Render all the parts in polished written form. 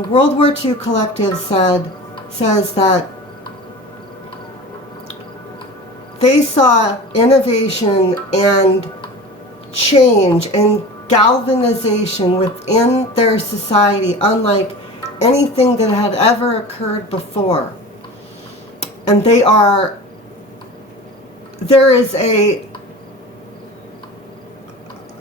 The World War II Collective says that they saw innovation and change and galvanization within their society unlike anything that had ever occurred before. And there is a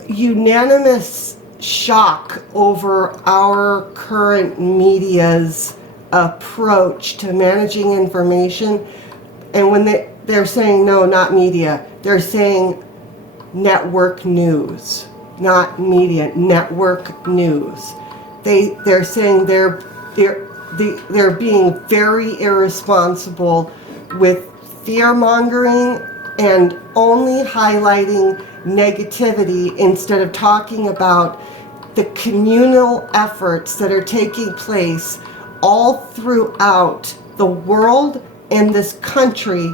unanimous shock over our current media's approach to managing information. And when they're saying, no, not media, they're saying network news, not media, network news. They're saying they're being very irresponsible with fear-mongering and only highlighting negativity instead of talking about the communal efforts that are taking place all throughout the world and this country.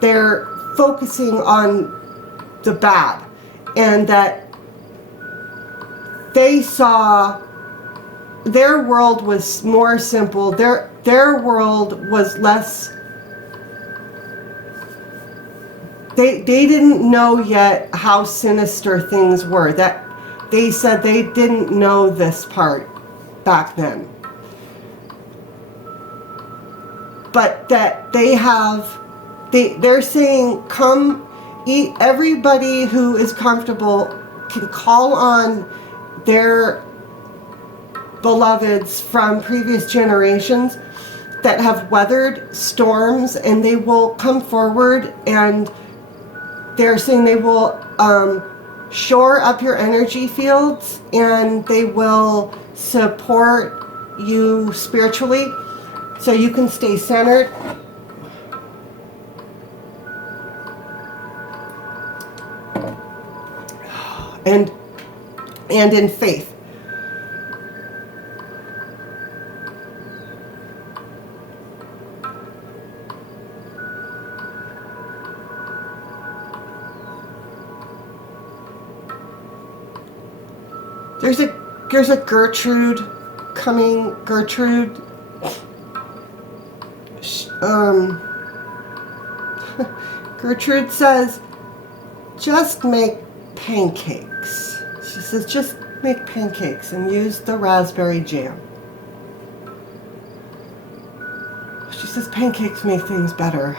They're focusing on the bad, and that they saw their world was more simple. Their world was less. They didn't know yet how sinister things were. That they said they didn't know this part back then. But that they're saying, come eat. Everybody who is comfortable can call on their beloveds from previous generations that have weathered storms, and they will come forward, and they're saying they will shore up your energy fields, and they will support you spiritually so you can stay centered. And in faith. There's a Gertrude coming. Gertrude. Gertrude says, just make pancakes. She says, just make pancakes and use the raspberry jam. She says pancakes make things better.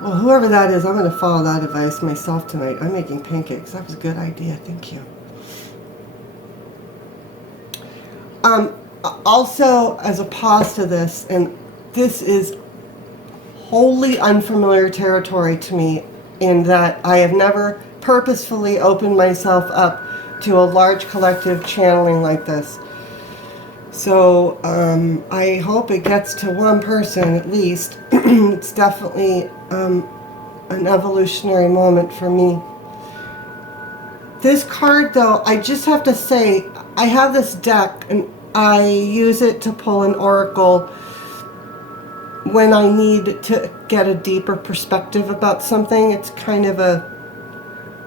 Well, whoever that is, I'm going to follow that advice myself tonight. I'm making pancakes. That was a good idea. Thank you. Also, as a pause to this, and this is wholly unfamiliar territory to me in that I have never purposefully opened myself up to a large collective channeling like this. So I hope it gets to one person at least. It's definitely an evolutionary moment for me. This card, though, I just have to say, I have this deck and I use it to pull an oracle when I need to get a deeper perspective about something. It's kind of I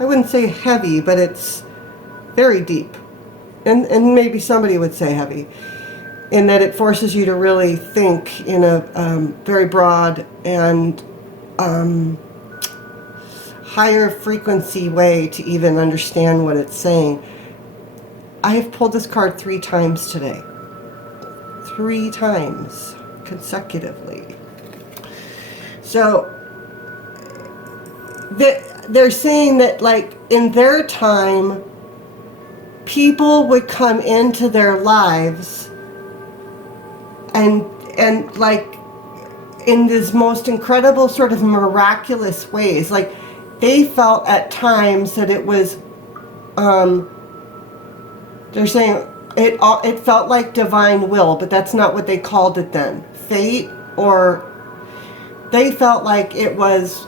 wouldn't say heavy, but it's very deep. And maybe somebody would say heavy, in that it forces you to really think in a very broad and higher frequency way to even understand what it's saying. I have pulled this card 3 times today. 3 times consecutively. So they're saying that, like, in their time, people would come into their lives and like in this most incredible sort of miraculous ways. Like, they felt at times that it was they're saying it felt like divine will, but that's not what they called it then. Fate, or they felt like it was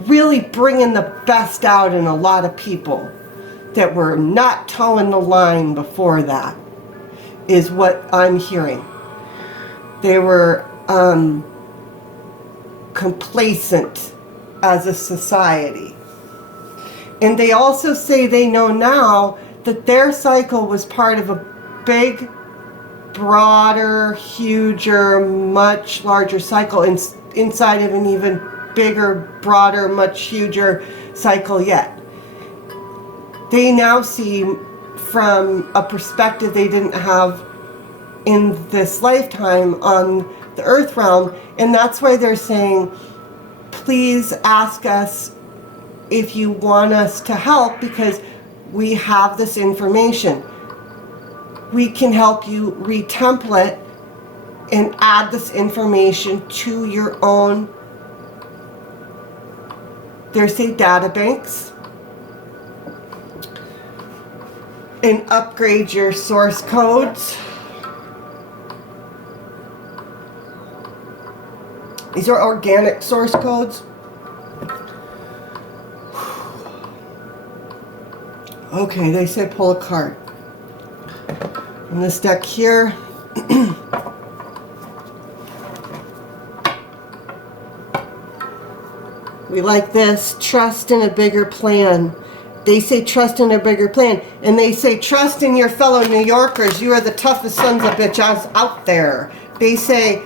really bringing the best out in a lot of people that were not towing the line before that, is what I'm hearing. They were complacent as a society. And they also say they know now that their cycle was part of a big, broader, huger, much larger cycle inside of an even bigger, broader, much huger cycle yet. They now see from a perspective they didn't have in this lifetime on the earth realm, and that's why they're saying, please ask us if you want us to help, because we have this information. We can help you retemplate and add this information to your own, they say, data banks, and upgrade your source codes. These are organic source codes. Okay, they say pull a card. In this deck here, we like this, trust in a bigger plan. They say trust in a bigger plan. And they say trust in your fellow New Yorkers. You are the toughest sons of bitches out there. They say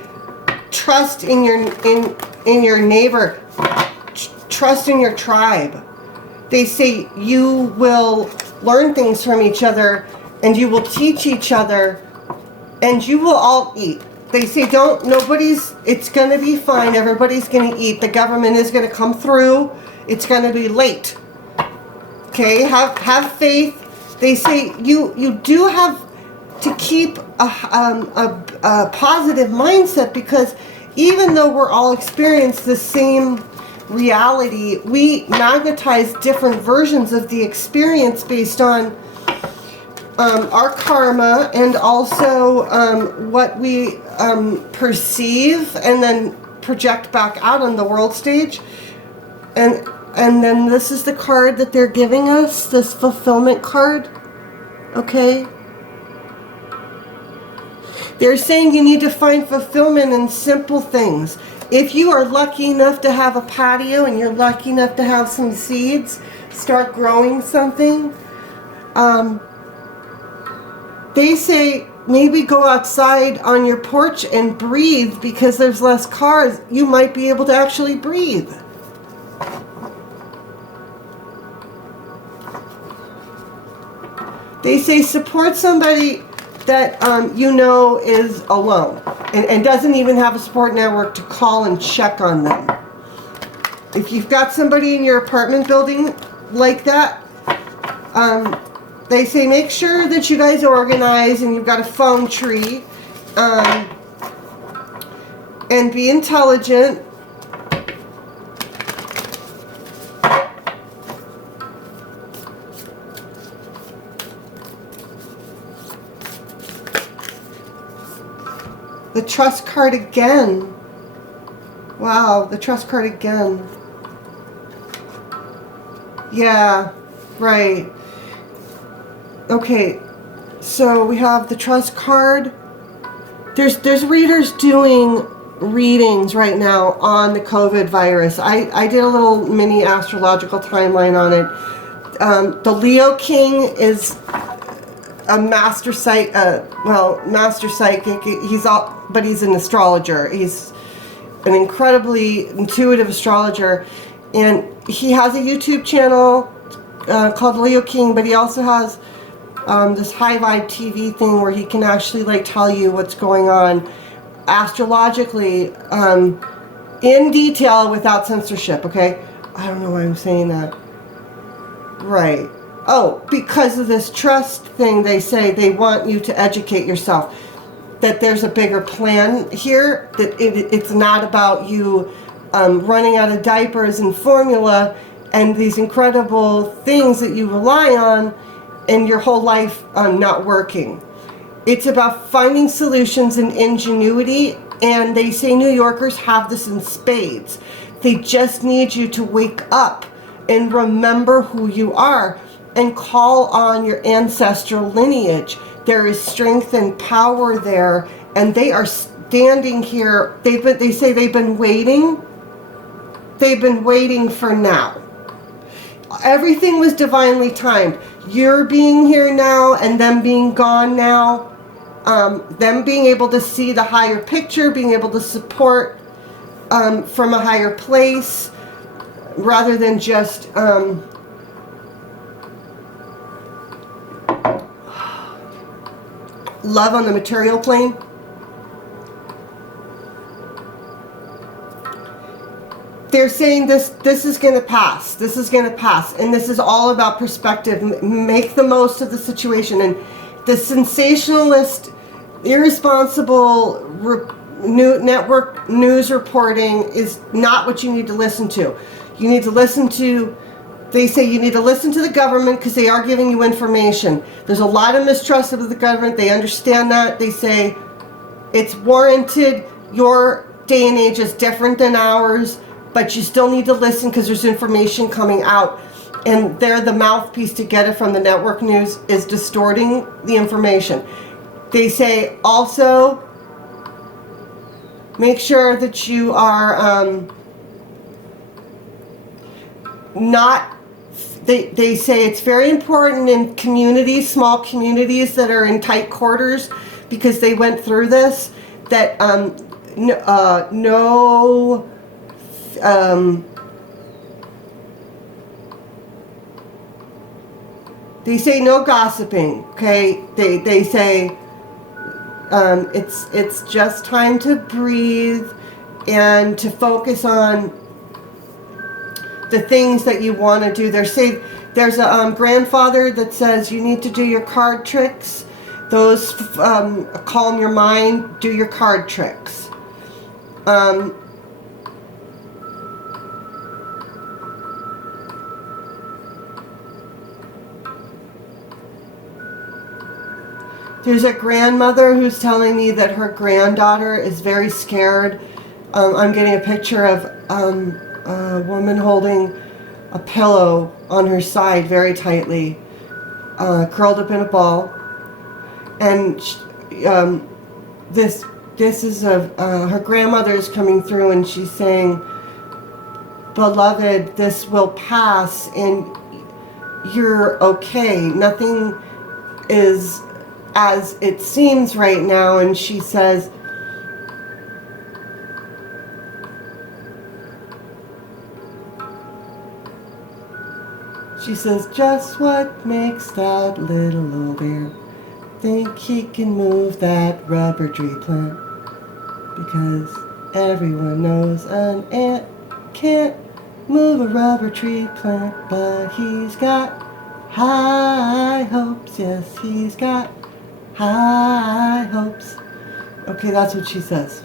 trust in your neighbor. Trust in your tribe. They say you will learn things from each other, and you will teach each other, and you will all eat. They say it's going to be fine. Everybody's going to eat. The government is going to come through. It's going to be late. Okay, have faith. They say you do have to keep a positive mindset, because even though we're all experiencing the same reality, we magnetize different versions of the experience based on our karma, and also what we perceive and then project back out on the world stage. And then this is the card that they're giving us, this fulfillment card. Okay? They're saying you need to find fulfillment in simple things. If you are lucky enough to have a patio and you're lucky enough to have some seeds, start growing something. They say maybe go outside on your porch and breathe, because there's less cars. You might be able to actually breathe. They say support somebody that you know is alone and doesn't even have a support network to call and check on them. If you've got somebody in your apartment building like that, they say make sure that you guys organize and you've got a phone tree, and be intelligent. The trust card again. Wow, the trust card again. Yeah, right. Okay, so we have the trust card. There's readers doing readings right now on the COVID virus. I did a little mini astrological timeline on it. The Leo King is a master psychic. But he's an astrologer. He's an incredibly intuitive astrologer, and he has a YouTube channel called Leo King. But he also has this high vibe TV thing where he can actually like tell you what's going on astrologically in detail without censorship. Okay, I don't know why I'm saying that. Right. Oh, because of this trust thing, they say they want you to educate yourself. That there's a bigger plan here, that it's not about you running out of diapers and formula and these incredible things that you rely on and your whole life not working. It's about finding solutions and ingenuity, and they say New Yorkers have this in spades. They just need you to wake up and remember who you are and call on your ancestral lineage. There is strength and power there, and they are standing here. They say they've been waiting. They've been waiting for now. everything was divinely timed. You're being here now and them being gone now. Them being able to see the higher picture, being able to support from a higher place rather than just love on the material plane. They're saying this is going to pass. This is going to pass. And this is all about perspective. Make the most of the situation. And the sensationalist, irresponsible network news reporting is not what you need to listen to. You need to listen to, they say you need to listen to the government because they are giving you information. There's a lot of mistrust of the government. They understand that. They say it's warranted. Your day and age is different than ours, but you still need to listen because there's information coming out. And they're the mouthpiece to get it from the network news is distorting the information. They say also make sure that you are not, they say it's very important in communities, small communities that are in tight quarters, because they went through this, that they say no gossiping, okay? They say it's just time to breathe and to focus on the things that you want to do. There's a grandfather that says you need to do your card tricks. Those calm your mind, do your card tricks. There's a grandmother who's telling me that her granddaughter is very scared. I'm getting a picture of a woman holding a pillow on her side very tightly, curled up in a ball. And this is her grandmother is coming through, and she's saying, "Beloved, this will pass, and you're okay. Nothing is as it seems right now." And she says, just what makes that little old bear think he can move that rubber tree plant? Because everyone knows an ant can't move a rubber tree plant, but he's got high hopes. Yes, he's got high hopes. Okay, that's what she says.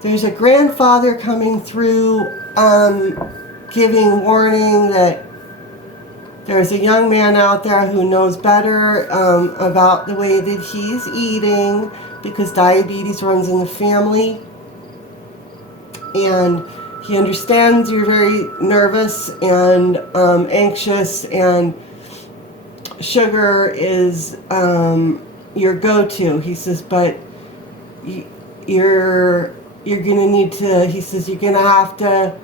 There's a grandfather coming through, giving warning that there's a young man out there who knows better about the way that he's eating, because diabetes runs in the family. And he understands you're very nervous and anxious, and sugar is your go-to. He says, but you're going to need to, he says, you're going to have to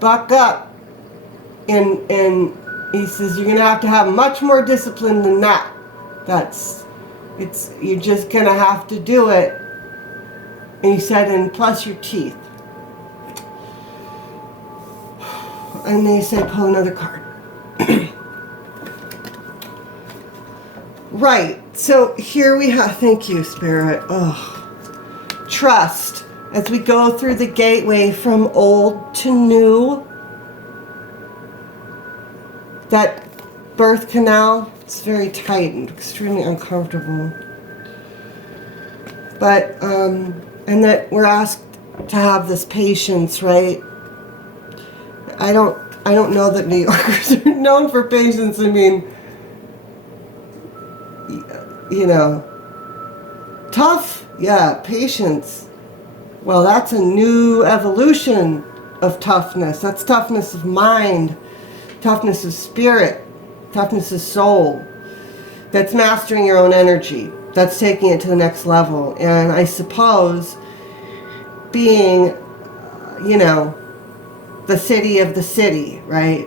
buck up. And he says, you're going to have much more discipline than that. You're just going to have to do it. And he said, and plus your teeth. And they said, pull another card. Right. So here we have, thank you, Spirit. Oh. Trust as we go through the gateway from old to new. That birth canal, it's very tight and extremely uncomfortable. But and that we're asked to have this patience, right? I don't know that New Yorkers are known for patience. I mean, you know, tough, yeah, patience. Well, that's a new evolution of toughness. That's toughness of mind, toughness of spirit, toughness of soul. That's mastering your own energy. That's taking it to the next level. And I suppose being, you know, the city of the city, right?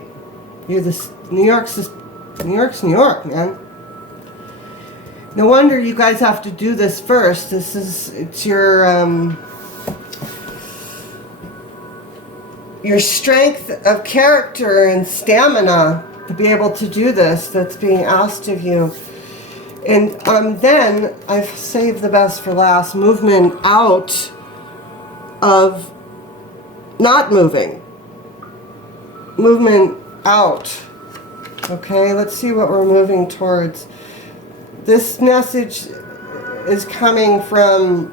You're the New York's New York, man. No wonder you guys have to do this first. It's your strength of character and stamina to be able to do this that's being asked of you. And then I've saved the best for last, movement out of not moving. Movement out. Okay, let's see what we're moving towards. This message is coming from,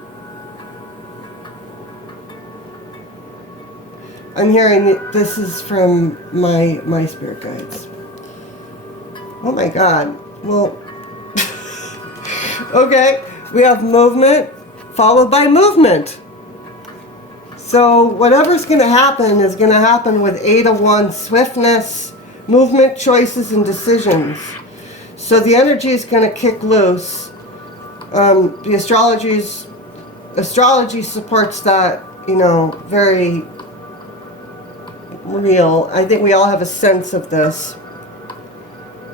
I'm hearing this is from my spirit guides. Oh my God. Well, okay, we have movement followed by movement. So whatever's going to happen is going to happen with 8 of Wands swiftness, movement, choices, and decisions. So the energy is going to kick loose. The astrology supports that, you know, very real. I think we all have a sense of this.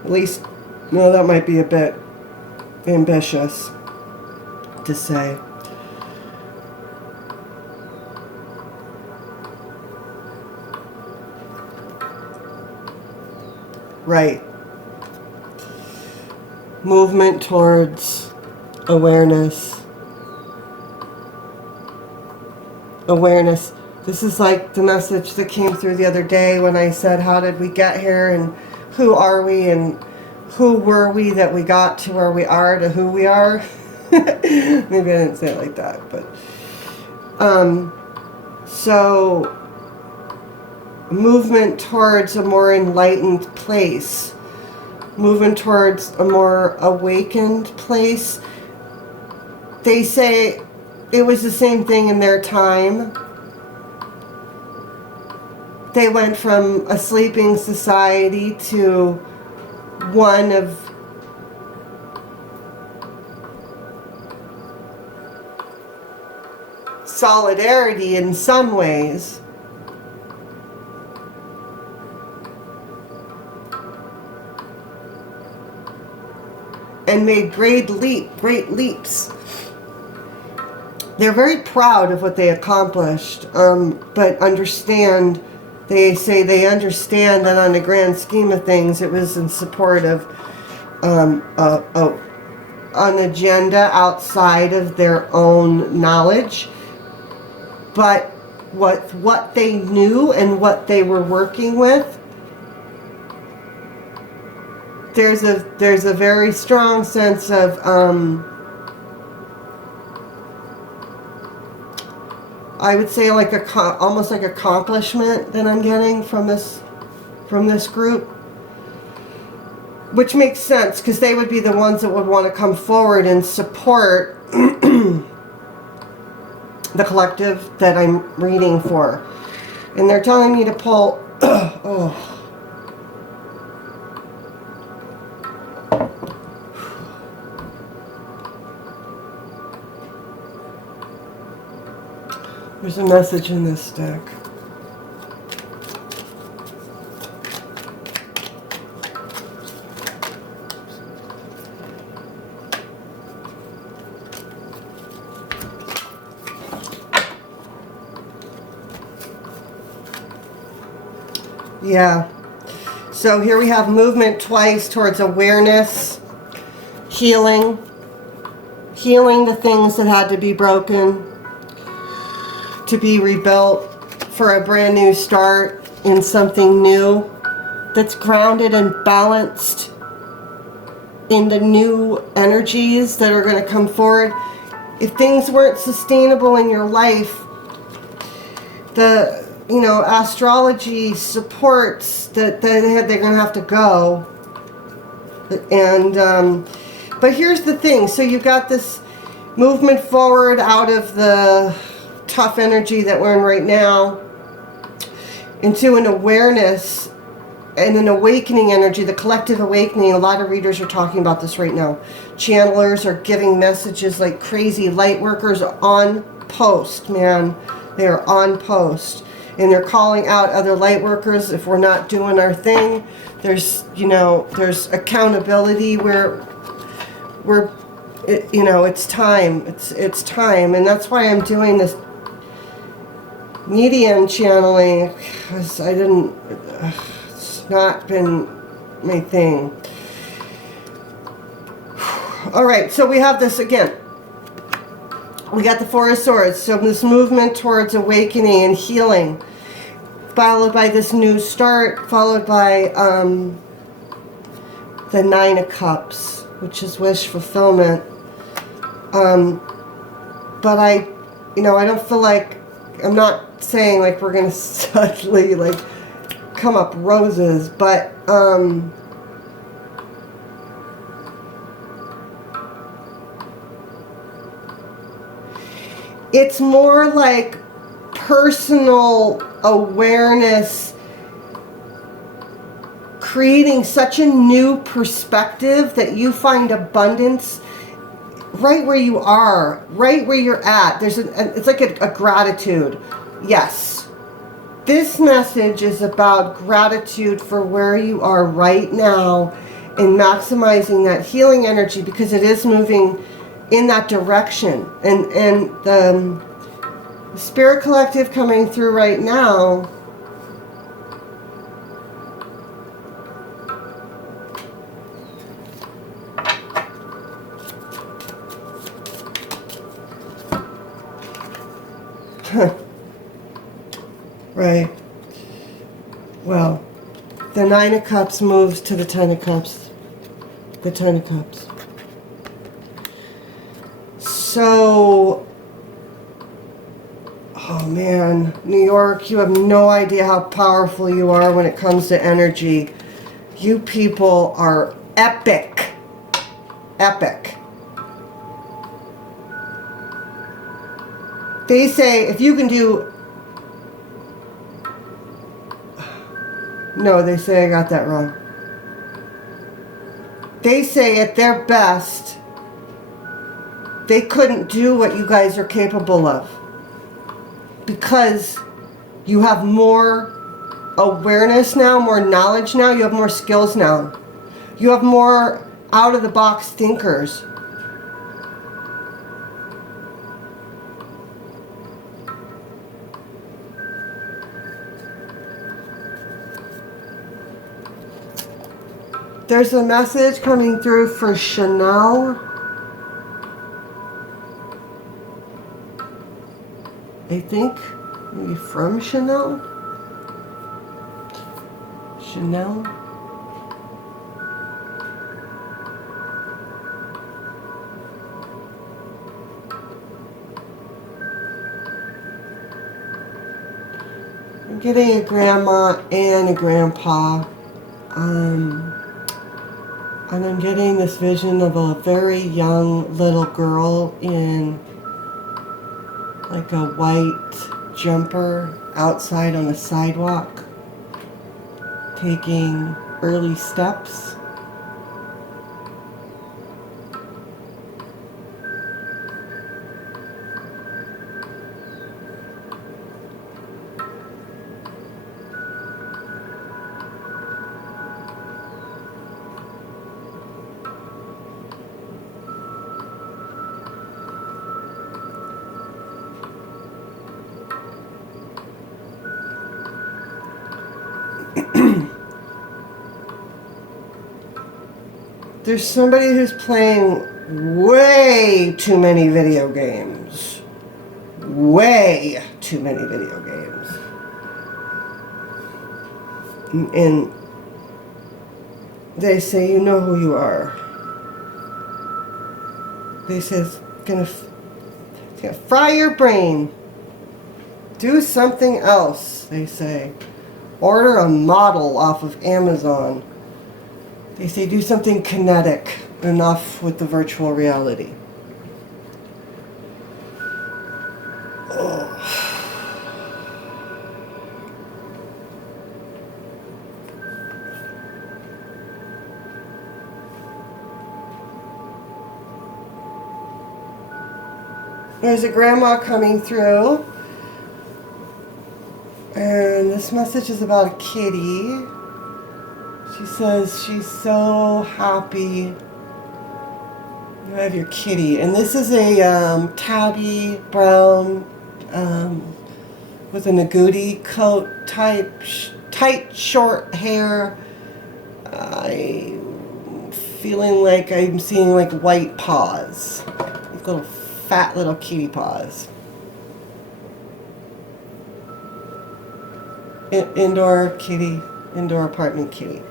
At least, no, that might be a bit ambitious to say. Right. Movement towards awareness. Awareness. This is like the message that came through the other day when I said, how did we get here, and who are we, and who were we that we got to where we are to who we are? Maybe I didn't say it like that, but so movement towards a more enlightened place, moving towards a more awakened place. They say it was the same thing in their time. They went from a sleeping society to one of solidarity in some ways. And made great leaps. They're very proud of what they accomplished, but understand, they say they understand that on the grand scheme of things, it was in support of an agenda outside of their own knowledge. But what they knew and what they were working with, there's a very strong sense of I would say like almost like accomplishment that I'm getting from this group, which makes sense because they would be the ones that would want to come forward and support the collective that I'm reading for. And they're telling me to pull oh. There's a message in this deck. Yeah. So here we have movement twice towards awareness, healing the things that had to be broken, to be rebuilt for a brand new start in something new that's grounded and balanced in the new energies that are going to come forward. If things weren't sustainable in your life, the astrology supports that they're going to have to go. And but here's the thing. So you got this movement forward out of the tough energy that we're in right now into an awareness and an awakening energy, the collective awakening. A lot of readers are talking about this right now. Channelers are giving messages like crazy. Light workers are on post, man. They are on post. And they're calling out other light workers if we're not doing our thing. There's, you know, there's accountability where you know, it's time. It's time. And that's why I'm doing this medium channeling, because I didn't, it's not been my thing. All right, so we have this again. We got the Four of Swords. So this movement towards awakening and healing, followed by this new start, followed by the Nine of Cups, which is wish fulfillment. But I don't feel like, I'm not saying like we're gonna suddenly like come up roses, but it's more like personal awareness, creating such a new perspective that you find abundance right where you are, right where you're at. It's like a gratitude. Yes. This message is about gratitude for where you are right now and maximizing that healing energy, because it is moving in that direction. And the Spirit Collective coming through right now, right. Well, the Nine of Cups moves to the Ten of Cups. The Ten of Cups. So, oh man, New York, you have no idea how powerful you are when it comes to energy. You people are epic. Epic. They say if you can do... No, they say I got that wrong. They say at their best, they couldn't do what you guys are capable of, because you have more awareness now, more knowledge now, you have more skills now. You have more out-of-the-box thinkers. There's a message coming through for Chanel. I think maybe from Chanel. Chanel. I'm getting a grandma and a grandpa. And I'm getting this vision of a very young little girl in like a white jumper outside on a sidewalk, taking early steps. There's somebody who's playing way too many video games. Way too many video games. And they say, you know who you are. They say it's gonna fry your brain. Do something else, they say. Order a model off of Amazon. They say do something kinetic. Enough with the virtual reality. Oh. There's a grandma coming through. And this message is about a kitty. She says she's so happy you have your kitty. And this is a tabby brown with an agouti coat type, tight short hair. I'm feeling like I'm seeing like white paws, like little fat little kitty paws. Indoor kitty, indoor apartment kitty.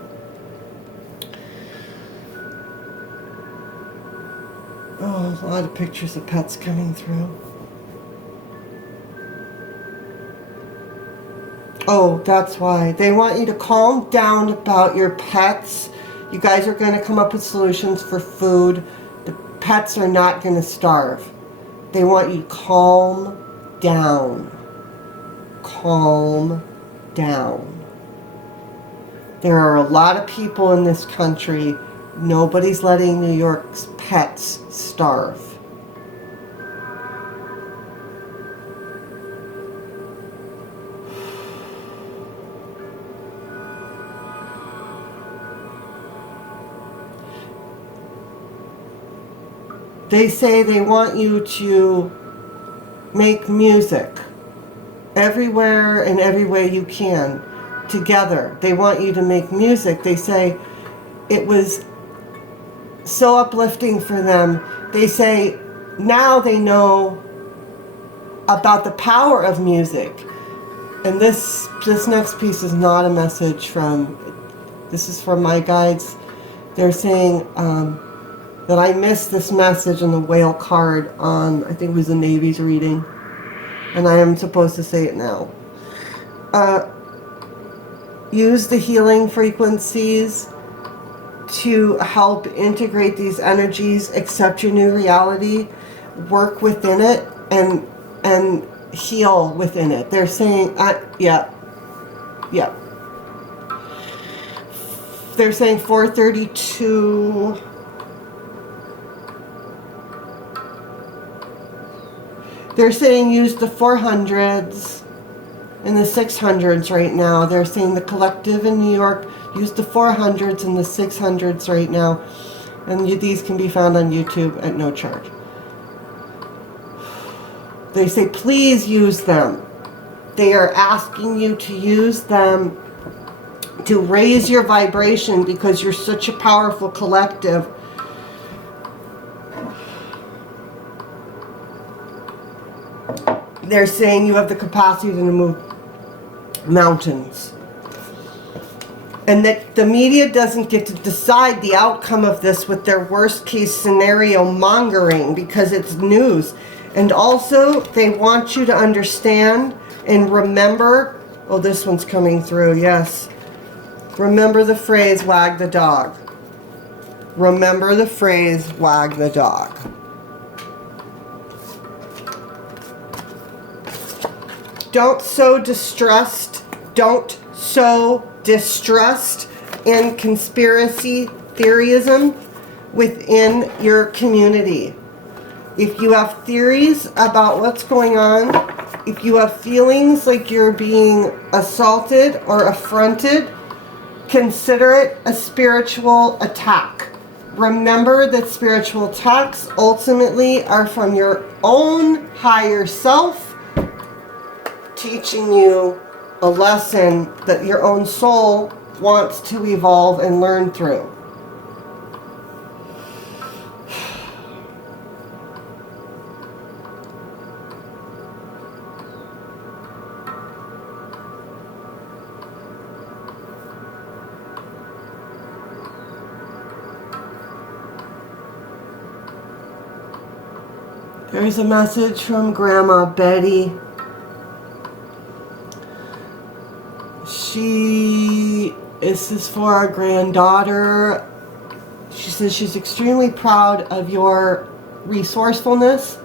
Oh, a lot of pictures of pets coming through. Oh, that's why. They want you to calm down about your pets. You guys are going to come up with solutions for food. The pets are not going to starve. They want you to calm down. Calm down. There are a lot of people in this country. Nobody's letting New York's pets starve. They say they want you to make music everywhere and every way you can together. They want you to make music. They say it was so uplifting for them. They say now they know about the power of music. And this next piece is not a message from, this is from my guides. They're saying that I missed this message in the whale card on, I think it was the Navy's reading. And I am supposed to say it now. Use the healing frequencies to help integrate these energies, accept your new reality, work within it, and heal within it. They're saying, yeah. They're saying 432. They're saying use the 400s and the 600s right now. They're saying the collective in New York use the 400s and the 600s right now. And these can be found on YouTube at no charge. They say please use them. They are asking you to use them to raise your vibration because you're such a powerful collective. They're saying you have the capacity to move mountains. And that the media doesn't get to decide the outcome of this with their worst case scenario mongering because it's news. And also, they want you to understand and remember, oh, this one's coming through, yes. Remember the phrase, wag the dog. Remember the phrase, wag the dog. Don't sow distrust. Don't sow distrust and conspiracy theorism within your community. If you have theories about what's going on, if you have feelings like you're being assaulted or affronted, consider it a spiritual attack. Remember that spiritual attacks ultimately are from your own higher self, teaching you a lesson that your own soul wants to evolve and learn through. There's a message from Grandma Betty. This is for our granddaughter. She says she's extremely proud of your resourcefulness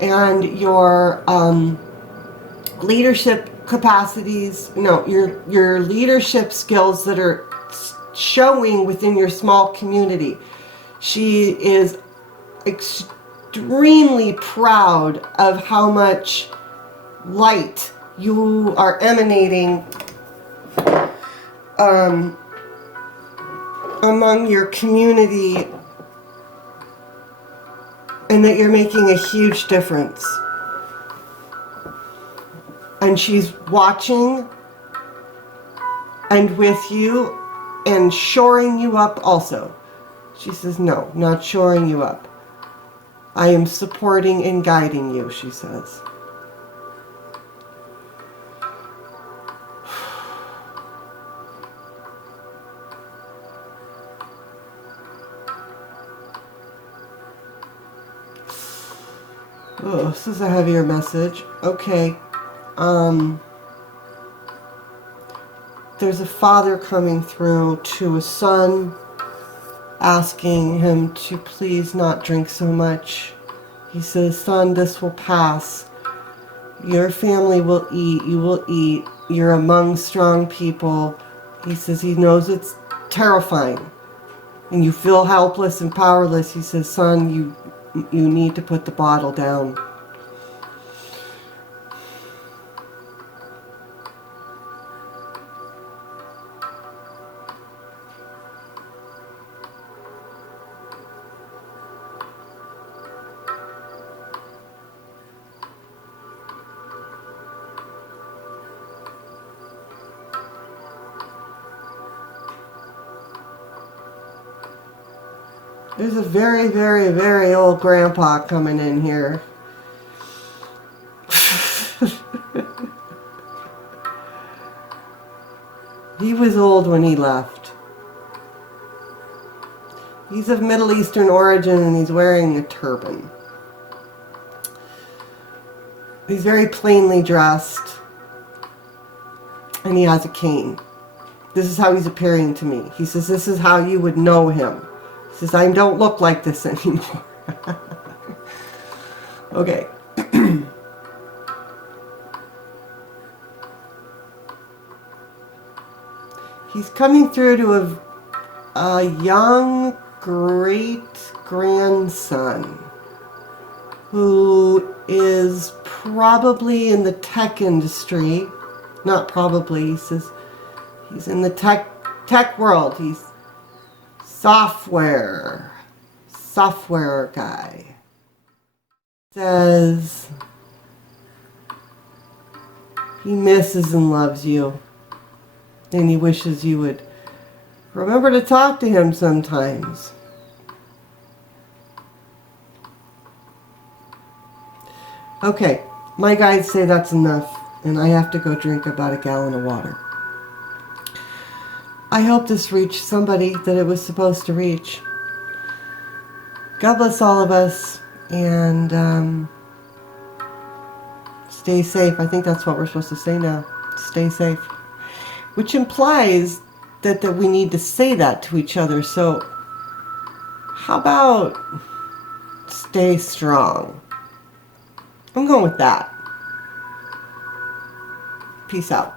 and your leadership capacities. No, your leadership skills that are showing within your small community. She is extremely proud of how much light you are emanating among your community, and that you're making a huge difference. And she's watching and with you and shoring you up also. She says, no, not shoring you up. I am supporting and guiding you, she says. Oh, this is a heavier message. Okay. There's a father coming through to a son, asking him to please not drink so much. He says, son, this will pass. Your family will eat. You will eat. You're among strong people. He says he knows it's terrifying. And you feel helpless and powerless. He says, son, you need to put the bottle down. There's a very, very, very old grandpa coming in here. He was old when he left. He's of Middle Eastern origin and he's wearing a turban. He's very plainly dressed and he has a cane. This is how he's appearing to me. He says, this is how you would know him. He says, I don't look like this anymore. Okay. He's coming through to a young great-grandson who is probably in the tech industry. Not probably, he says he's in the tech world. He's software guy. Says he misses and loves you, and he wishes you would remember to talk to him sometimes. Okay, my guides say that's enough, and I have to go drink about a gallon of water. I hope this reached somebody that it was supposed to reach. God bless all of us, and stay safe. I think that's what we're supposed to say now. Stay safe. Which implies that we need to say that to each other. So how about stay strong? I'm going with that. Peace out.